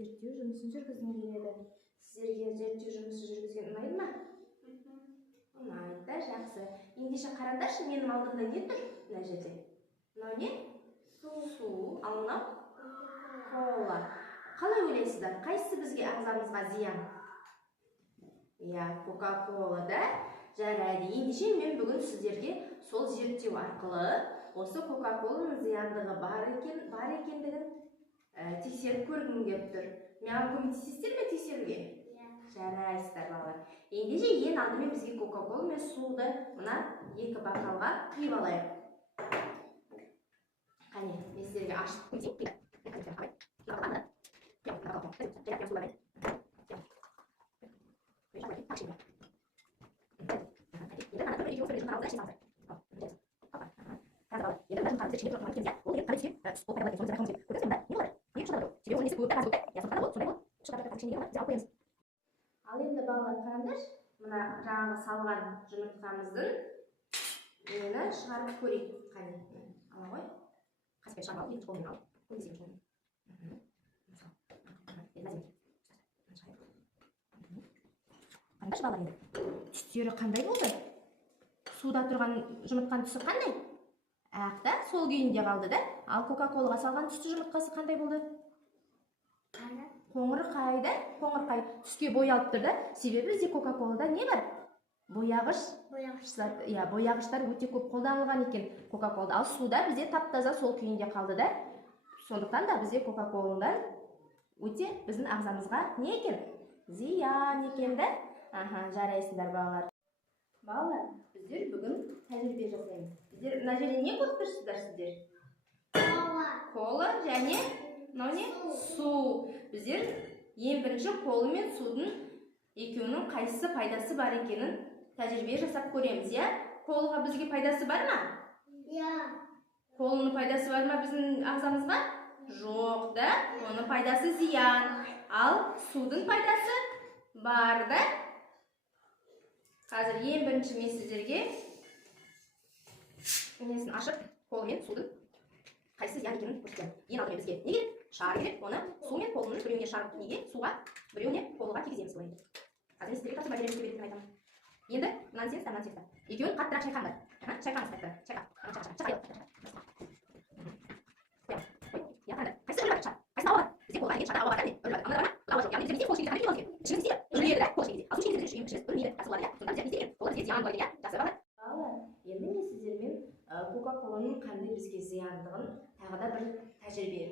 зерттеу жұмысын жүргізгім келеді. Сіздерге зерттеу жұмысы жүргізген ұнайды ма? Ұнайды да, жақсы. Ендеше қараңдаршы, менің алдымда не тұр мына жерде? Мынау не? Су. Ал мынау? Кола. Қалай ойлайсыздар? Қайсысы бізге ағзамызға зиян? Иә, Кока-кола да. Жарайды. Ендеше мен бүгін сіздерге сол зерттеу арқылы осы Кока-коланың зияндығы бар екендігін тексеріп көргім келіп тұр. Маған көмектесесіздер ме тексеруге? Жарайсыздар балалар. Ендеше ең алдымен бізге Кока-кола мен суды мына екі бокалға құйып алайық. Қане, мен сіздерге ашып көрсетейін. Ал енді балалар қараңдар, мына жаңағы салған жұмыртқамыздың нені шығарып көрейік. Қане, ала ғой. Қаспен шығарып алып, екінші қолмен алып, көмесейін. Қараңдаршы балалар енді. Түстері қандай болды? Суда тұрған жұмыртқаның түсі қандай? Ақ та, сол күйінде қалды да. Ал Кока-колаға салған түсті жұмыртқасы қандай болды? Қоңырқай да, қоңырқай түске боялып тұр да. Себебі бізде Кока-колада не бар? Бояғыштар өте көп қолданылған екен Кока-колада. Ал суда бізде тап-таза сол күйінде қалды да. Сондықтан да бізде Кока-коладан өте біздің ағзамызға не екен? Зиян екен да. Жарайсыңдар балалар. Балалар, біздер бүгін тәжірибе жасаймыз. Біздер мына жерде не көріп тұрсыздар сіздер? Кола және су. Біздер ең бірінші кола мен судың екеуінің қайсысы пайдасы бар екенін тәжірибе жасап көреміз, иә? Колаға бізге пайдасы бар ма? Иә. Коланың пайдасы бар ма біздің ағзамызға? Жоқ да, оның пайдасы зиян. Ал судың пайдасы бар да. Қазір ең бірінші мен сіздерге несін ашып, кола мен судың қайсы зиян екенін көрсетемін. Ең алдымен бізге не керек? Шар керек. Оны су мен коланың біреуіне шарып неге? Суға, біреуіне колаға кигіземіз былай. Қазір мен сіздерге тапсырма беремін деп айтамын. Енді мынаны сенсіз. Екеуін қаттырақ шайқаңдар. Шайқаңыз қайтты. Қайсы өліп жатыр? Қайсы ауа бар? Бізде колаға деген шарда ауа бар да. Өліп жатыр. Ауа жоқ. Яғни бізде қол ішімізге қандай күйіп алып ішіміз өлмейді да, қол ішімізде. Ал су ішімізде ішіміз өлмейді. Жақсы болады, иә. Сонда бізде не істеген? Колаға бізде зиян болады, иә. Жақсы балалар. Енді мен сіздермен Кока-коланың қандай бізге зияндығын тағы да бір тәжірибе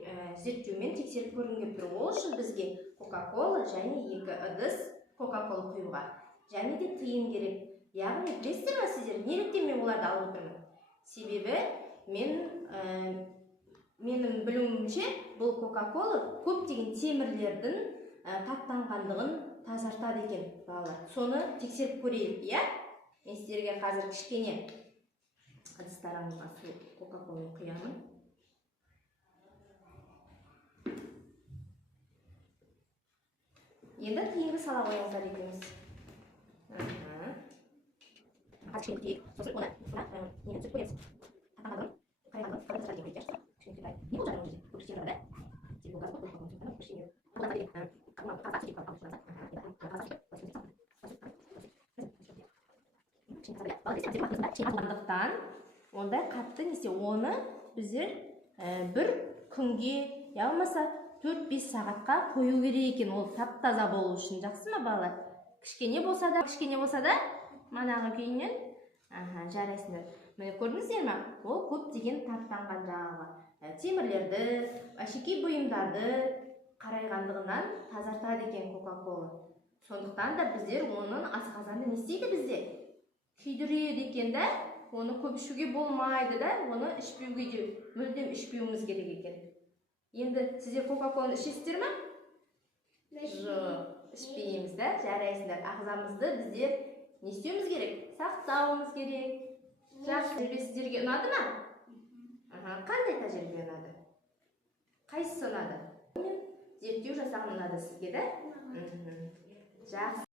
зерттеумен тексеріп көргім келіп тұр. Ол үшін бізге Кока-кола және екі ыдыс Кока-кола құюға және де тыйым керек. Яғни білесіздер ме сіздер, неліктен мен оларды алып отырмын? Себебі менің білуімше бұл Кока-кола көптеген темірлердің таптанғандығын тазартады екен, балалар. Соны тексеріп көрейік, иә? Мен сіздерге қазір кішкене ыдыстарымызға су Кока-коланы құямын. Енді тыйымды сала қойыңыздар екеуміз. Қазір кішкене күтейік. Сосын оны нені түсіп көреміз. Тақтанғандығын, қарайғандығын, қабырды сара деген қойып жіберші. Кішкене күтейік. Не болып жатыр оның жерде? Көп кішкене жатыр да? Себебі ол газы көп қойып кішкене. Одан сара деген. Қазір сөйтіп қалып. Ондай қатты несе, оны біздер бір күнге, я болмаса 4-5 сағатқа қою керек екен, ол тап-таза болу үшін. Жақсы ма балалар? Кішкене болса да, манағы күйінен жарайсыңдар. Міне көрдіңіздер ме? Ол көптеген таптанған жаңағы темірлерді, әшекей бұйымдарды қарайғандығынан тазартады екен Кока-кола. Сондықтан да біздер оның асқазанды не істейді бізде? Күйдіреді екен да, оны көп ішуге болмайды да, оны ішпеуге де мүлдем ішпеуіміз керек екен. Енді сіздер Кока-коланы ішесіздер ме? Жоқ, ішпейміз да, жарайсыңдар. Ағзамызды біздер не істеуіміз керек? Сақтауымыз керек. Жақсы, тәжірибе сіздерге ұнады ма? Қандай тәжірибе ұнады? Қайсысы ұнады? Зерттеу жасаған ұнады сізге да? Жақсы.